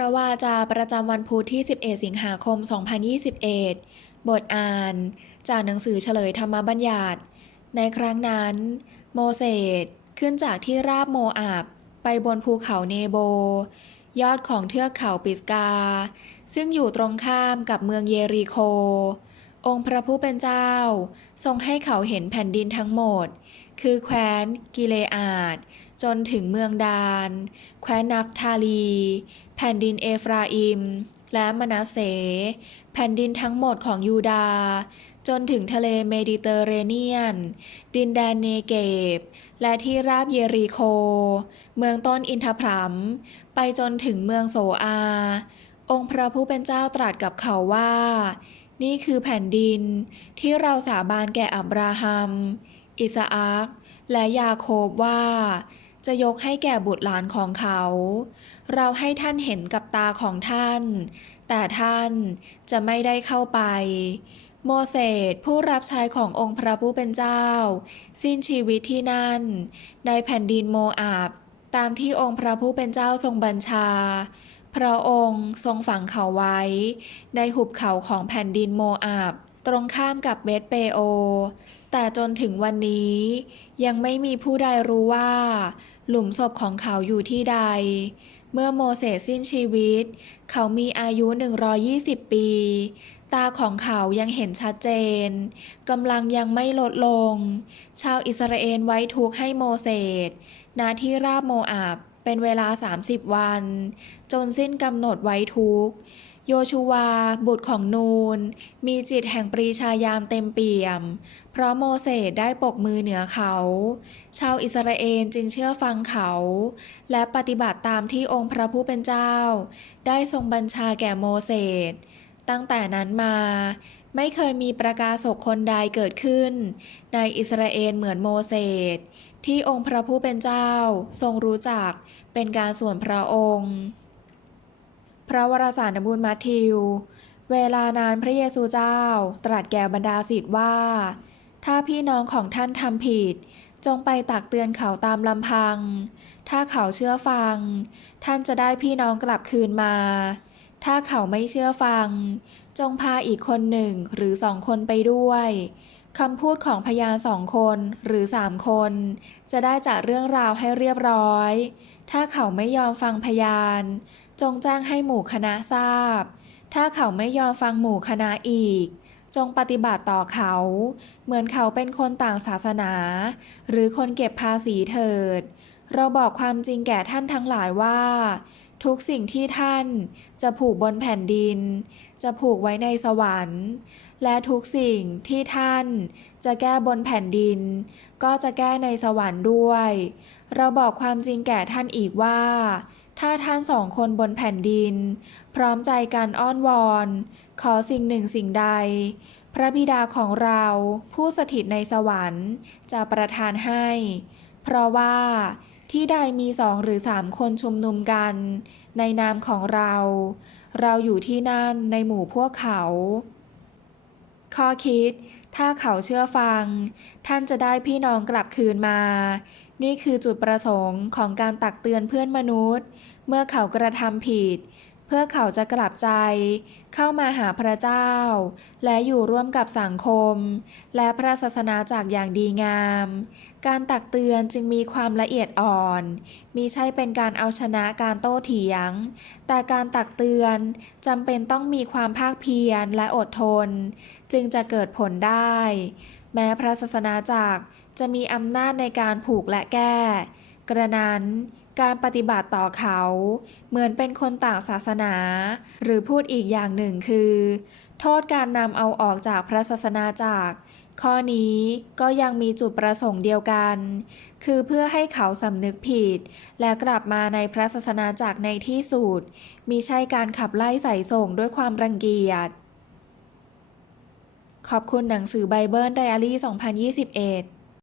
ระวาจาประจำวันพุธที่ 11 สิงหาคม 2021 บทอ่าน จากหนังสือเฉลยธรรมบัญญัติ ในครั้งนั้น โมเสสขึ้นจากที่ราบโมอาบไปบนภูเขาเนโบ ยอดของเทือกเขาปิสกา ซึ่งอยู่ตรงข้ามกับเมืองเยริโค องค์พระผู้เป็นเจ้า ทรงให้เขาเห็นแผ่นดินทั้งหมด คือแคว้นกิเลอาด จนถึงเมืองดาน แคว้นนัฟทาลี แผ่นดินเอฟราอิม และมนาเส แผ่นดินทั้งหมดของยูดา จนถึงทะเลเมดิเตอร์เรเนียน ดินแดนเนเกบ และที่ราบเยริโค เมืองต้นอินทผลัม ไปจนถึงเมืองโสอา องค์พระผู้เป็นเจ้าตรัสกับเขาว่า นี่คือแผ่นดินที่เราสาบานแก่อับราฮัม อิสอักและยาโคบว่า จะยกให้แก่บุตรหลานของเขา เราให้ท่านเห็นกับตาของท่าน แต่ท่านจะไม่ได้เข้าไป โมเสสผู้รับใช้ขององค์พระผู้เป็นเจ้า สิ้นชีวิตที่นั่น ในแผ่นดินโมอาบตามที่องค์พระผู้เป็นเจ้าทรงบัญชา พระองค์ทรงฝังเขาไว้ ในหุบเขาของแผ่นดินโมอาบ ตรงข้ามกับเบธเปโอ แต่จนถึงวันนี้ยังไม่มีผู้ใดรู้ว่า หลุมศพของเขาอยู่ที่ใด เมื่อโมเสสสิ้นชีวิต เขามีอายุ 120 ปี ตาของเขายังเห็นชัดเจนกำลังยังไม่ลดลง ชาวอิสราเอลไว้ทุกข์ให้โมเสสณที่ราบโมอาบเป็นเวลา 30 วัน จนสิ้นกำหนดไว้ทุกข์ โยชูวา บุตรของนูน มีจิตแห่งปรีชายามเต็มเปี่ยม เพราะโมเสสได้ปกมือเหนือเขา ชาวอิสราเอลจึงเชื่อฟังเขา และปฏิบัติตามที่องค์พระผู้เป็นเจ้า ได้ทรงบัญชาแก่โมเสสตั้งแต่นั้นมา ไม่เคยมีประกาศกคนใดเกิดขึ้น ในอิสราเอลเหมือนโมเสสที่องค์พระผู้เป็นเจ้าทรงรู้จักเป็นการส่วนพระองค์ ระวรสารนบุญมัทธิว เวลานานพระเยซูเจ้า ตรัสแก่บรรดาศิษย์ว่า ถ้าพี่น้องของท่านทำผิด จงไปตักเตือนเขาตามลำพัง ถ้าเขาเชื่อฟัง ท่านจะได้พี่น้องกลับคืนมา ถ้าเขาไม่เชื่อฟัง จงพาอีกคนหนึ่งหรือสองคนไปด้วยคำพูดของพยานสองคนหรือสามคน จะได้จัดเรื่องราวให้เรียบร้อย ถ้าเขาไม่ยอมฟังพยาน จงแจ้งให้หมู่คณะทราบ ถ้าเขาไม่ยอมฟังหมู่คณะอีก จงปฏิบัติต่อเขา เหมือนเขาเป็นคนต่างศาสนา หรือคนเก็บภาษีเถิด เราบอกความจริงแก่ท่านทั้งหลายว่า ทุกสิ่งที่ท่านจะผูกบนแผ่นดิน จะผูกไว้ในสวรรค์ และทุกสิ่งที่ท่านจะแก้บนแผ่นดิน ก็จะแก้ในสวรรค์ด้วย เราบอกความจริงแก่ท่านอีกว่า ถ้าท่านสองคนบนแผ่นดิน พร้อมใจกันอ้อนวอน ขอสิ่งหนึ่งสิ่งใด พระบิดาของเราผู้สถิตในสวรรค์จะประทานให้ เพราะว่าที่ใดมีสองหรือสามคนชุมนุมกัน ในนามของเรา เราอยู่ที่นั่นในหมู่พวกเขา ข้อคิด ถ้าเขาเชื่อฟัง ท่านจะได้พี่น้องกลับคืนมา นี่คือจุดประสงค์ของการตักเตือนเพื่อนมนุษย์ เมื่อเขากระทำผิด เพื่อเขาจะกลับใจ เข้ามาหาพระเจ้า และอยู่ร่วมกับสังคม และพระศาสนาจากอย่างดีงาม การตักเตือนจึงมีความละเอียดอ่อนมิใช่เป็นการเอาชนะการโต้เถียง แต่การตักเตือนจำเป็นต้องมีความภาคเพียรและอดทน จึงจะเกิดผลได้ แม้พระศาสนาจักจะมีอำนาจในการผูกและแก้ กระนั้น การปฏิบัติต่อเขา เหมือนเป็นคนต่างศาสนา หรือพูดอีกอย่างหนึ่งคือ โทษการนำเอาออกจากพระศาสนาจักข้อนี้ก็ยังมีจุดประสงค์เดียวกัน คือเพื่อให้เขาสำนึกผิด และกลับมาในพระศาสนาจักในที่สุดมิใช่การขับไล่ใส่ส่งด้วยความรังเกียจขอบคุณหนังสือไบเบิลไดอารี่ 2021